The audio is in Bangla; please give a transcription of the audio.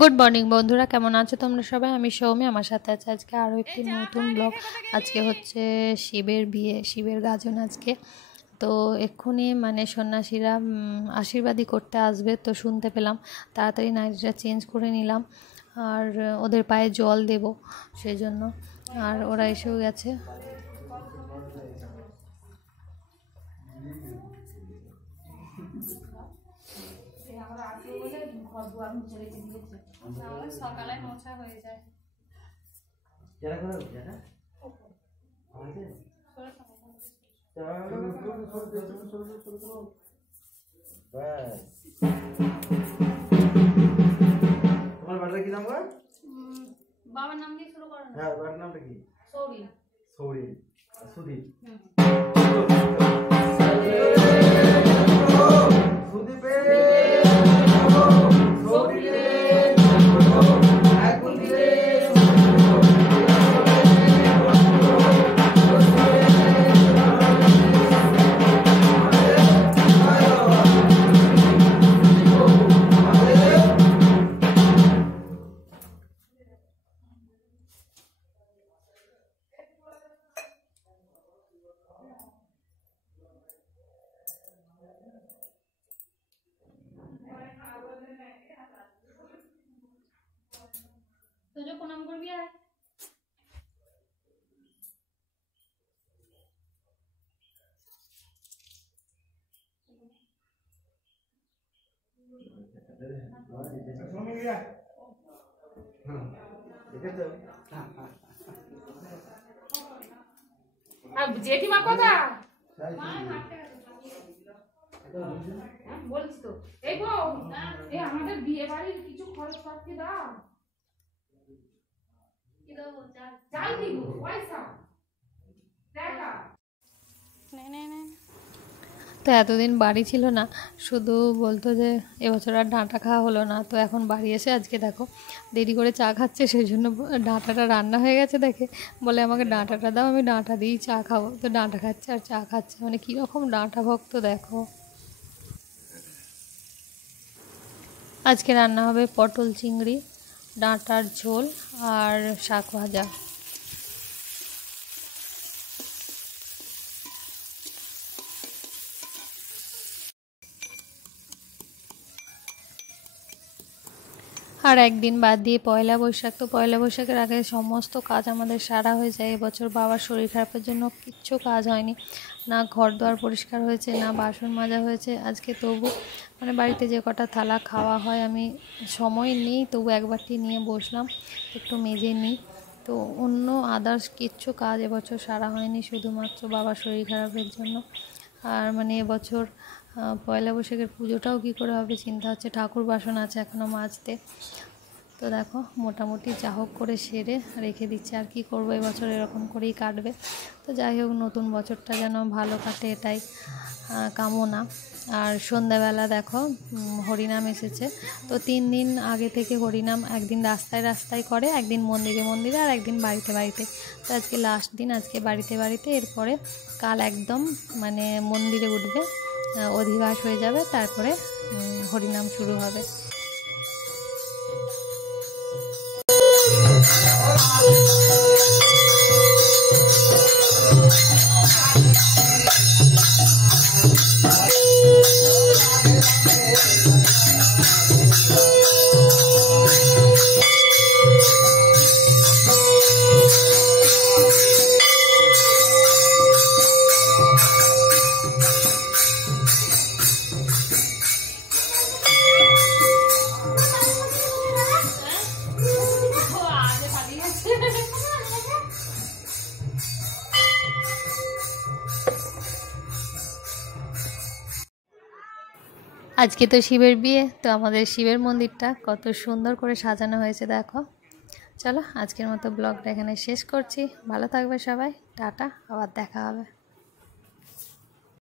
গুড মর্নিং বন্ধুরা, কেমন আছো তোমরা সবাই? আমি সৌমি, আমার সাথে আছে আজকে আরও একটি নতুন ব্লগ। আজকে হচ্ছে শিবের বিয়ে, শিবের গাজন আজকে। তো এক্ষুনি মানে সন্ন্যাসীরা আশীর্বাদই করতে আসবে, তো শুনতে পেলাম। তাড়াতাড়ি নাইটিটা চেঞ্জ করে নিলাম আর ওদের পায়ে জল দেব সেই জন্য। আর ওরা এসেও গেছে। সকালে মোছা হয়ে যায়। তোমার বাড়ির কি নাম গো? বাবার নাম দিয়ে শুরু করো না। হ্যাঁ, বাবার নামটা কি? সৌরি। সৌরি। সুদীপ। तुझे प्रणाम कर दिया है। अब जेठीमा कोथा বলছি তো এই গো এই আমাদের বিয়ে বাড়ির কিছু খরচপাতি দাও কি দাও চাল দিব পয়সা টাকা নে। তো এতদিন বাড়ি ছিল না, শুধু বলতো যে এবছর আর ডাঁটা খাওয়া হলো না। তো এখন বাড়ি এসে আজকে দেখো দেরি করে চা খাচ্ছে, সেই জন্য ডাঁটাটা রান্না হয়ে গেছে দেখে বলে আমাকে ডাঁটাটা দাও, আমি ডাঁটা দিয়েই চা খাবো। তো ডাঁটা খাচ্ছে আর চা খাচ্ছে, মানে কীরকম ডাঁটা ভক্ত দেখো। আজকে রান্না হবে পটল চিংড়ি, ডাঁটার ঝোল আর শাক ভাজা। আর একদিন বাদ দিয়ে পয়লা বৈশাখ। তো পয়লা বৈশাখের আগে সমস্ত কাজ আমাদের সারা হয়ে যায়। এবছর বাবার শরীর খারাপের জন্য কিচ্ছু কাজ হয়নি, না ঘর দোয়ার পরিষ্কার হয়েছে, না বাসন মাজা হয়েছে। আজকে তবু মানে বাড়িতে যে কটা থালা খাওয়া হয়, আমি সময় নেই তবু একবারটি নিয়ে বসলাম একটু মেজে নিই। তো অন্য আদার্স কিচ্ছু কাজ এবছর সারা হয়নি, শুধুমাত্র বাবার শরীর খারাপের জন্য। আর মানে এবছর পয়লা বৈশাখের পুজোটাও কী করে হবে চিন্তা হচ্ছে। ঠাকুর বাসন আছে এখনও মাজতে। তো দেখো মোটামুটি যা হোক করে সেরে রেখে দিচ্ছে। আর কি করবো, এবছর এরকম করেই কাটবে। তো যাই হোক, নতুন বছরটা যেন ভালো কাটে এটাই কামনা। আর সন্ধ্যাবেলা দেখো হরিনাম এসেছে। তো 3 দিন আগে থেকে হরিনাম, একদিন রাস্তায় রাস্তায় করে, একদিন মন্দিরে মন্দিরে, আর একদিন বাড়িতে বাড়িতে। তো আজকে লাস্ট দিন, আজকে বাড়িতে বাড়িতে। এরপরে কাল একদম মানে মন্দিরে উঠবে, অধিবাস হয়ে যাবে, তারপরে হরিনাম শুরু হবে। আজকে তো শিবের বিয়ে, তো আমাদের শিবের মন্দিরটা কত সুন্দর করে সাজানো হয়েছে দেখো। চলো আজকের মতো ব্লগটা এখানে শেষ করছি। ভালো থাকবে সবাই, টাটা, আবার দেখা হবে।